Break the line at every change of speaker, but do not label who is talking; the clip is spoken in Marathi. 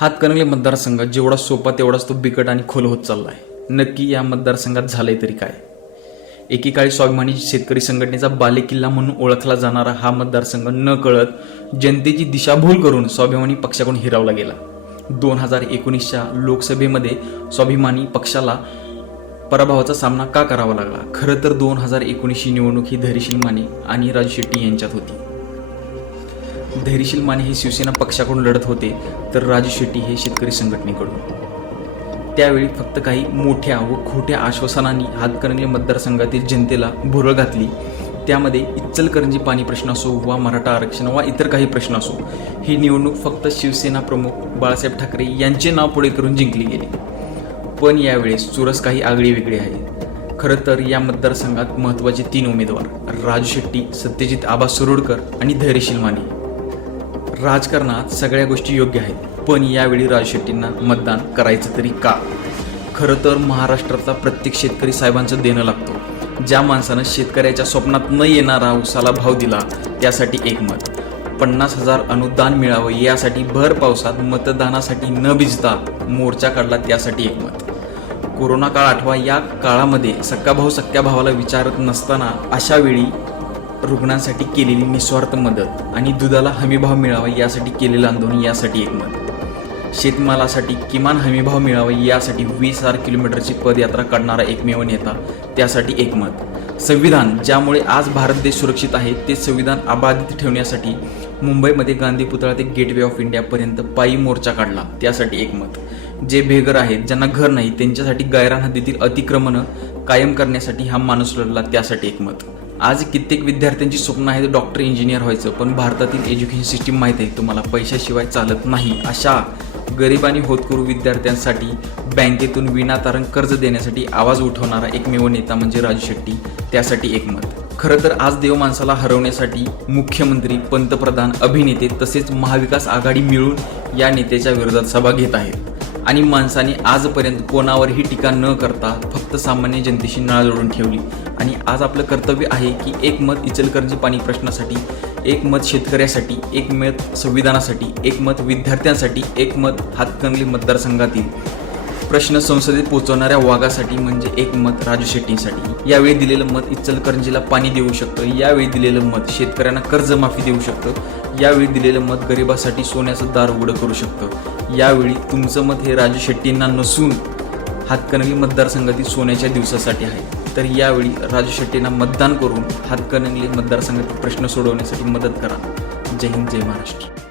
हातकणंगले मतदारसंघ जेवढा सोपा तेवढाच तो बिकट आणि खोल होत चालला आहे नक्की या मतदारसंघात झालंय तरी काय? एकेकाळी स्वाभिमानी शेतकरी संघटनेचा बालेकिल्ला म्हणून ओळखला जाणारा हा मतदारसंघ न कळत जनतेची दिशाभूल करून स्वाभिमानी पक्षाकडून हिरावला गेला. दोन हजार एकोणीसच्या लोकसभेमध्ये स्वाभिमानी पक्षाला पराभवाचा सामना का करावा लागला? खरं तर दोन हजार एकोणीसची निवडणूक ही धैर्यशील माने आणि राजू शेट्टी यांच्यात होती. धैर्यशील माने हे शिवसेना पक्षाकडून लढत होते तर राजू शेट्टी हे शेतकरी संघटनेकडून. त्यावेळी फक्त काही मोठ्या व खोट्या आश्वासनांनी हातकणंगले मतदारसंघातील जनतेला भुरळ घातली. त्यामध्ये इच्चलकरंजी पाणी प्रश्न असो वा मराठा आरक्षण वा इतर काही प्रश्न असो ही निवडणूक फक्त शिवसेना प्रमुख बाळासाहेब ठाकरे यांचे नाव पुढे करून जिंकली गेली. पण यावेळेस चुरस काही आगळी वेगळी आहे. खरं तर या मतदारसंघात महत्त्वाचे तीन उमेदवार राजू शेट्टी सत्यजित आबा सुरोडकर आणि धैर्यशील माने राजकारणात सगळ्या गोष्टी योग्य आहेत पण यावेळी राज शेट्टींना मतदान करायचं तरी का? खरं तर महाराष्ट्रातला प्रत्येक शेतकरी साहेबांचं देणं लागतो. ज्या माणसानं शेतकऱ्याच्या स्वप्नात न येणारा उसाला भाव दिला त्यासाठी एक मत. पन्नास हजार अनुदान मिळावं यासाठी भर पावसात मतदानासाठी न भिजता मोर्चा काढला त्यासाठी एक मत. कोरोना काळ आठवा या काळामध्ये सक्का भाऊ सक्क्या भावाला विचारत नसताना अशा वेळी रुग्णांसाठी केलेली निस्वार्थ मदत आणि दुधाला हमीभाव मिळावा यासाठी केलेलं आंदोलन यासाठी एक मत. शेतमालासाठी किमान हमीभाव मिळावा यासाठी वीस हजार किलोमीटरची पदयात्रा काढणारा एकमेव नेता त्यासाठी एक मत. संविधान ज्यामुळे आज भारत देश सुरक्षित आहे ते संविधान अबाधित ठेवण्यासाठी मुंबईमध्ये गांधी पुतळा ते गेटवे ऑफ इंडियापर्यंत पायी मोर्चा काढला त्यासाठी एक मत. जे बेघर आहेत ज्यांना घर नाही त्यांच्यासाठी गायरान हद्दीतील अतिक्रमणं कायम करण्यासाठी हा माणूस लढला त्यासाठी एक मत. आज कित्येक विद्यार्थ्यांची स्वप्न आहे डॉक्टर इंजिनियर व्हायचं पण भारतातील एज्युकेशन सिस्टीम माहीत आहे तुम्हाला पैशाशिवाय चालत नाही. अशा गरीब आणि होतकरू विद्यार्थ्यांसाठी बँकेतून विनातारण कर्ज देण्यासाठी आवाज उठवणारा एकमेव नेता म्हणजे राजू शेट्टी त्यासाठी एक मत खरं तर आज देव माणसाला हरवण्यासाठी मुख्यमंत्री पंतप्रधान अभिनेते तसेच महाविकास आघाडी मिळून या नेत्याच्या विरोधात सभा घेत आहेत. आणि माणसाने आजपर्यंत कोणावरही टीका न करता फक्त सामान्य जनतेशी नळा जोडून ठेवली. आणि आज आपलं कर्तव्य आहे की एक मत इचलकरंजी पाणी प्रश्नासाठी एक मत शेतकऱ्यासाठी एक मत संविधानासाठी एक मत विद्यार्थ्यांसाठी एक मत हातकंगली मतदारसंघातील प्रश्न संसदेत पोहोचवणाऱ्या वाघासाठी म्हणजे एक मत राजू शेट्टींसाठी. यावेळी दिलेलं मत इचलकरंजीला पाणी देऊ शकतं यावेळी दिलेलं मत शेतकऱ्यांना कर्जमाफी देऊ शकतं यावेळी दिलेलं मत गरिबासाठी सोन्याचं दार उघडं करू शकतं. यावेळी तुमचं मत हे राजू शेट्टींना नसून हातकणंगले मतदारसंघातील सोन्याच्या दिवसासाठी आहे. तर यावेळी राजू शेट्टींना मतदान करून हातकणंगली मतदारसंघातील प्रश्न सोडवण्यासाठी मदत करा. जय हिंद जय महाराष्ट्र.